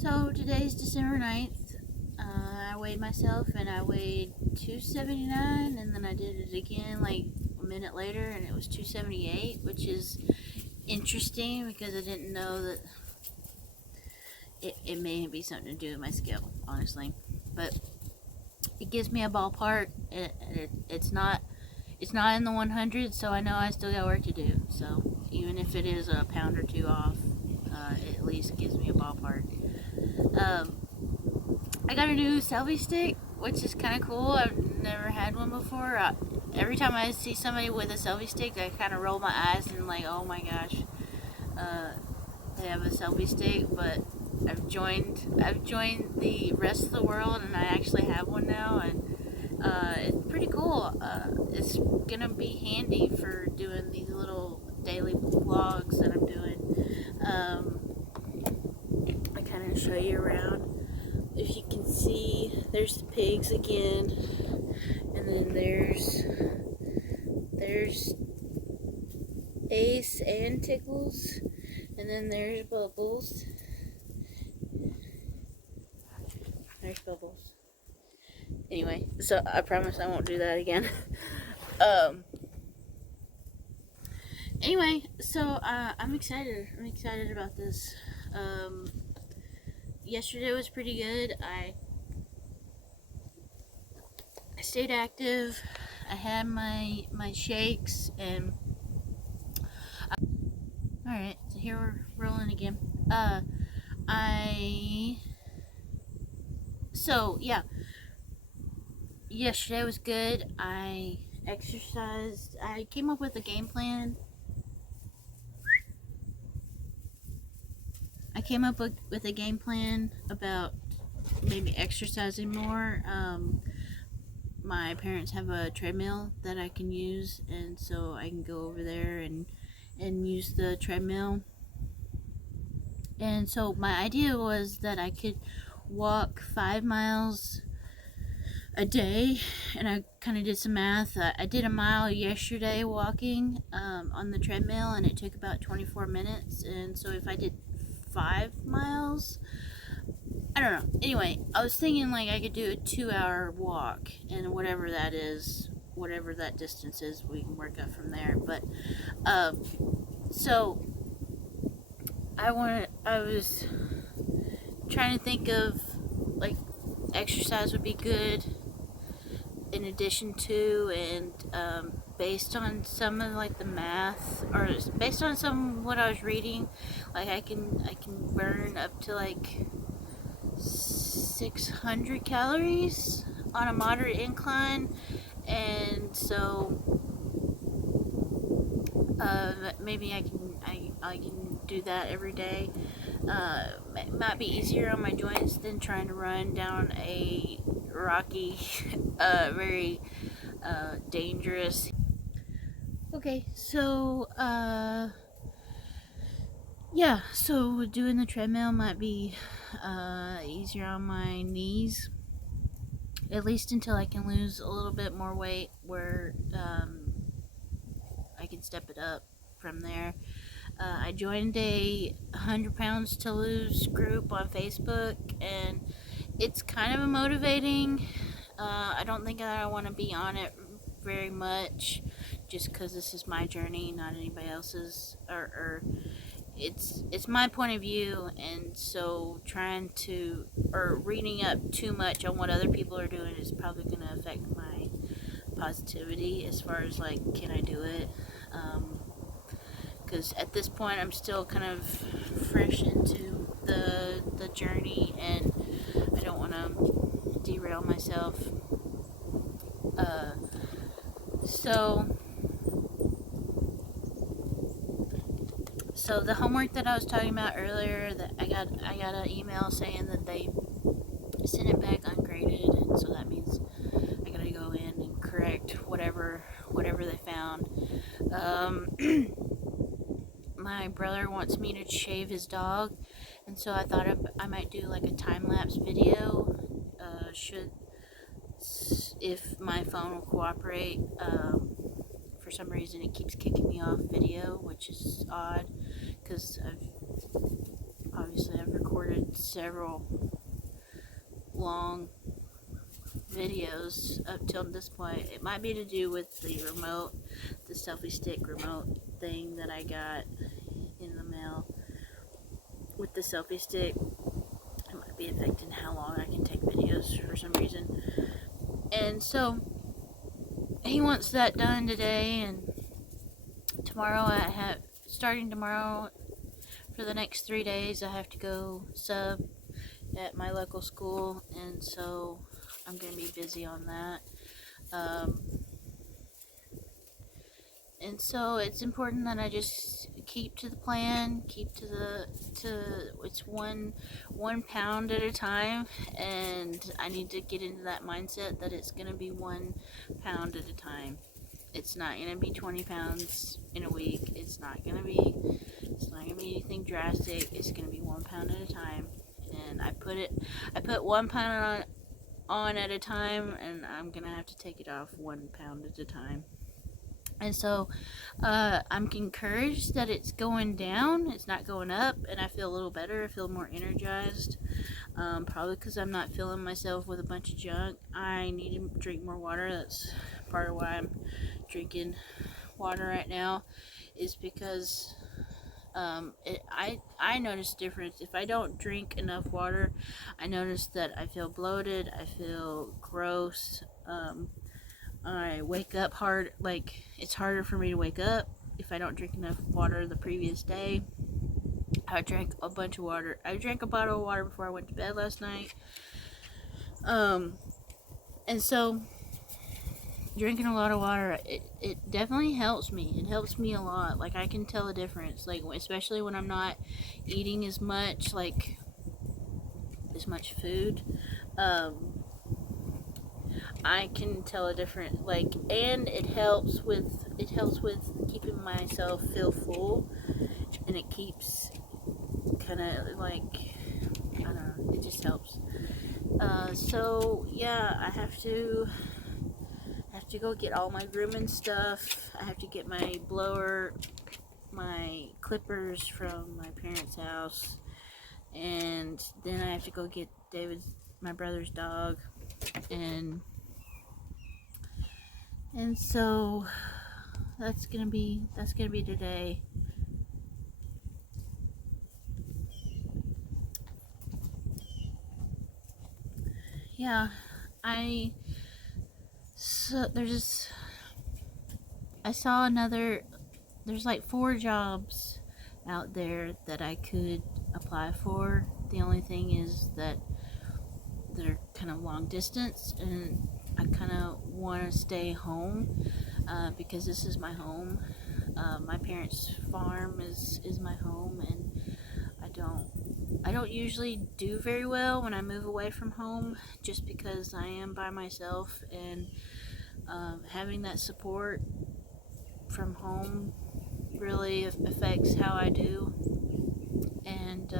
So today's December 9th. I weighed myself and I weighed 279, and then I did it again like a minute later and it was 278, which is interesting because I didn't know that it may be something to do with my scale, honestly. But it gives me a ballpark. It's not in the 100s, so I know I still got work to do. So even if it is a pound or two off, it at least gives me a ballpark. Um, I got a new selfie stick, which is kind of cool. I've never had one before. Every time I see somebody with a selfie stick, I kind of roll my eyes and like, oh my gosh, uh, they have a selfie stick. But I've joined the rest of the world, and I actually have one now, and it's pretty cool. It's gonna be handy for doing these little daily vlogs that I'm doing. I kind of show you around. If you can see, there's the pigs again, and then there's Ace and Tickles, and then there's Bubbles. There's Bubbles. Anyway, so I promise I won't do that again. um. Anyway, so I'm excited. I'm excited about this. Yesterday was pretty good. I stayed active. I had my shakes, and all right. So here we're rolling again. I so yeah. Yesterday was good. I exercised. I came up with a game plan. I came up with a game plan about maybe exercising more. My parents have a treadmill that I can use, and so I can go over there and use the treadmill. And so my idea was that I could walk 5 miles a day, and I kind of did some math. I did a mile yesterday walking on the treadmill, and it took about 24 minutes. And so if I did 5 miles, I don't know. Anyway, I was thinking like I could do a 2-hour walk, and whatever that is, whatever that distance is, we can work out from there. But so I was trying to think of like exercise would be good in addition to, and based on some of like the math, or based on some what I was reading, like I can burn up to like 600 calories on a moderate incline, and so maybe I can do that every day. It might be easier on my joints than trying to run down a rocky, very dangerous. Okay, so yeah, so doing the treadmill might be easier on my knees, at least until I can lose a little bit more weight, where I can step it up from there. I joined a 100 pounds to lose group on Facebook, and it's kind of motivating. I don't think that I want to be on it very much, just because this is my journey, not anybody else's, or it's my point of view, and so trying to, or reading up too much on what other people are doing is probably going to affect my positivity as far as like, can I do it? Because at this point I'm still kind of fresh into the journey, and I don't want to derail myself. So the homework that I was talking about earlier, that I got an email saying that they sent it back ungraded, and so that means I gotta go in and correct whatever they found. My brother wants me to shave his dog, and so I thought I might do like a time-lapse video, if my phone will cooperate. For some reason it keeps kicking me off video, which is odd, because I've recorded several long videos up till this point. It might be to do with the remote, the selfie stick remote thing that I got in the mail with the selfie stick. It might be affecting how long I can take videos for some reason. And so he wants that done today, and starting tomorrow for the next 3 days, I have to go sub at my local school, and so I'm going to be busy on that. And so it's important that I just keep to the plan, keep to it's one pound at a time, and I need to get into that mindset that it's going to be 1 pound at a time. It's not going to be 20 pounds in a week. It's not going to be anything drastic. It's going to be 1 pound at a time. And I put 1 pound on at a time, and I'm going to have to take it off 1 pound at a time. And so I'm encouraged that it's going down. It's not going up, and I feel a little better. I feel more energized. Probably because I'm not filling myself with a bunch of junk. I need to drink more water. That's part of why I'm drinking water right now, is because I notice difference. If I don't drink enough water, I notice that I feel bloated. I feel gross. I wake up hard. Like, it's harder for me to wake up if I don't drink enough water the previous day. I drank a bunch of water. I drank a bottle of water before I went to bed last night. And so drinking a lot of water, it definitely helps me. It helps me a lot. Like, I can tell a difference. Like, especially when I'm not eating as much food. I can tell a different, like, and it helps with keeping myself feel full, and it keeps kind of like, I don't know, it just helps. So yeah, I have to go get all my grooming stuff. I have to get my blower, my clippers from my parents' house, and then I have to go get my brother's dog, and so that's gonna be today. Yeah, I saw there's like 4 jobs out there that I could apply for. The only thing is that they're kind of long distance, and I kind of want to stay home because this is my home. My parents' farm is my home, and I don't usually do very well when I move away from home, just because I am by myself, and having that support from home really affects how I do. And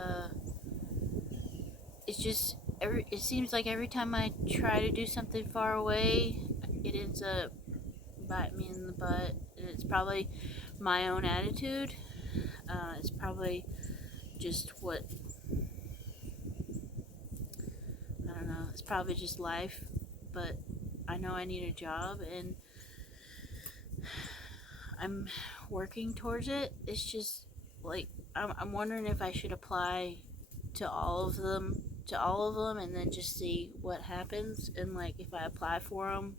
it seems like every time I try to do something far away, it ends up biting me in the butt. And it's probably my own attitude. It's probably just I don't know. It's probably just life. But I know I need a job, and I'm working towards it. It's just like I'm wondering if I should apply to all of them, and then just see what happens. And like, if I apply for them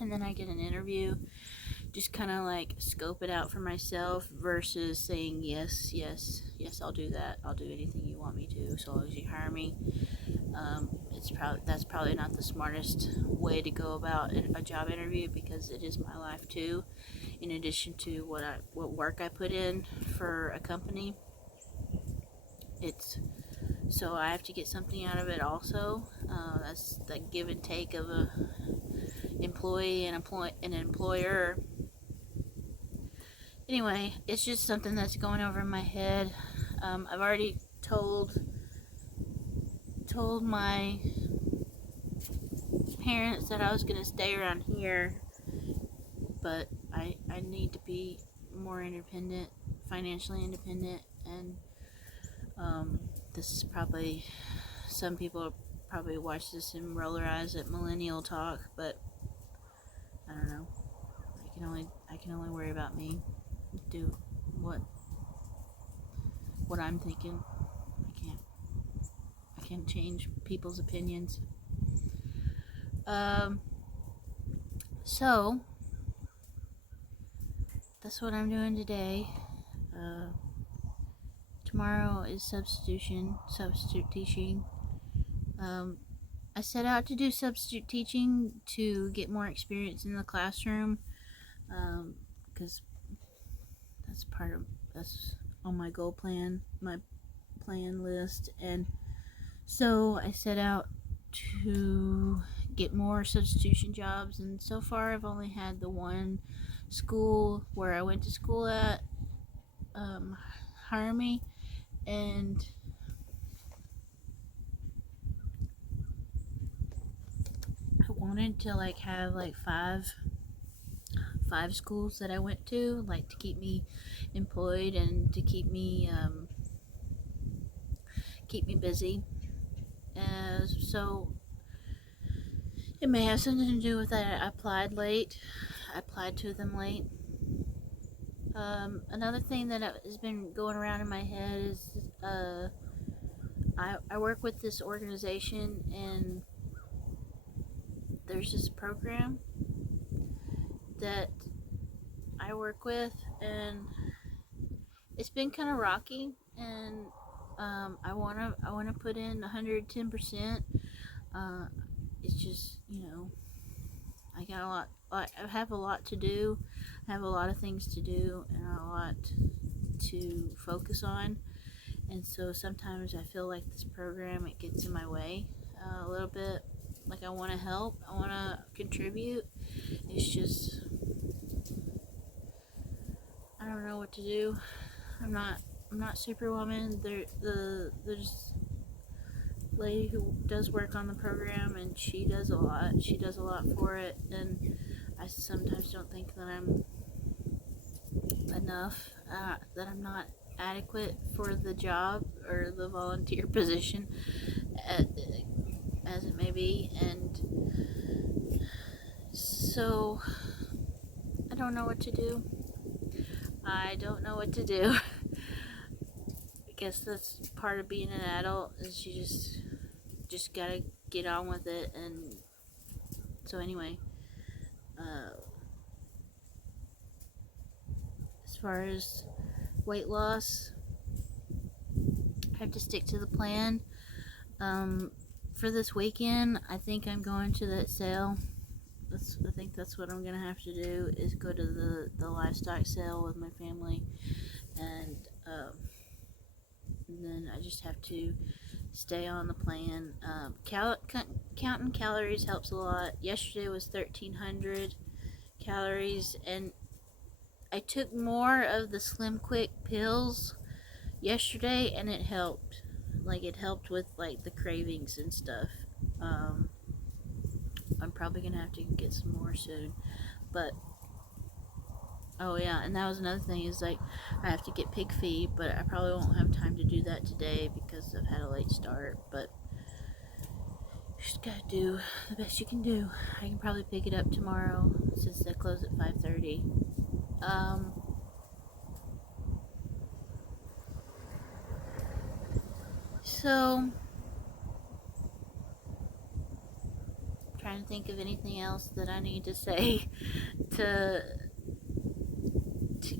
and then I get an interview, just kind of like scope it out for myself versus saying yes, I'll do that. I'll do anything you want me to, so long as you hire me. That's probably not the smartest way to go about a job interview, because it is my life too, in addition to what work I put in for a company. So I have to get something out of it also. That's the give and take of a employee and an employer. Anyway, it's just something that's going over in my head. I've already told my parents that I was going to stay around here, but I need to be more independent, financially independent, and this is probably, some people probably watch this and roll their eyes at millennial talk, but I don't know. I can only worry about me. Do what I'm thinking. I can't change people's opinions. So that's what I'm doing today. Tomorrow is substitute teaching. I set out to do substitute teaching to get more experience in the classroom, because that's on my goal plan, my plan list, and so I set out to get more substitution jobs, and so far I've only had the one school where I went to school at hire me, and I wanted to have five schools that I went to, to keep me employed and to keep me busy. So it may have something to do with that. I applied to them late. Another thing that has been going around in my head is I work with this organization, and there's this program that I work with, and it's been kind of rocky, and I wanna put in 110%. It's just, I got a lot. I have a lot to do. I have a lot of things to do and a lot to focus on, and so sometimes I feel like this program, it gets in my way a little bit. I want to help, I want to contribute. It's just, I don't know what to do. I'm not Superwoman. There's a lady who does work on the program, and she does a lot. She does a lot for it, and I sometimes don't think that I'm enough, that I'm not adequate for the job or the volunteer position, as it may be, and so I don't know what to do. I guess that's part of being an adult, is you just gotta get on with it. And so anyway, as far as weight loss, I have to stick to the plan. For this weekend, I think I'm going to that sale. I think that's what I'm gonna have to do, is go to the livestock sale with my family, and then I just have to stay on the plan. Counting calories helps a lot. Yesterday was 1,300 calories, and I took more of the Slim Quick pills yesterday, and it helped. It helped with the cravings and stuff. I'm probably gonna have to get some more soon, but oh yeah, and that was another thing, is I have to get pig feed, but I probably won't have time to do that today because I've had a late start. But you just gotta do the best you can do. I can probably pick it up tomorrow since they close at 5:30. So trying to think of anything else that I need to say to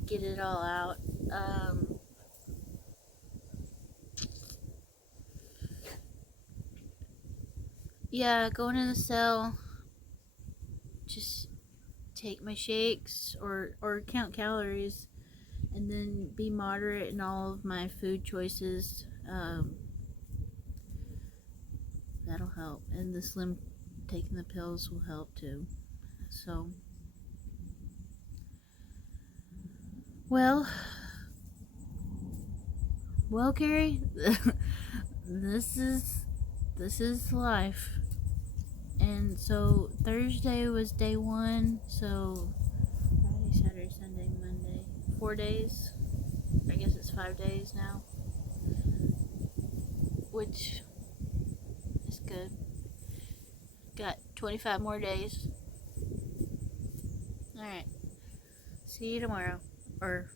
get it all out. Yeah, going to the cell, just take my shakes or count calories, and then be moderate in all of my food choices. That'll help, and taking the pills will help too. So, well, Carrie, this is life. And so Thursday was day one. So Friday, Saturday, Sunday, Monday, 4 days. I guess it's 5 days now. which is good. Got 25 more days. Alright. See you tomorrow. Or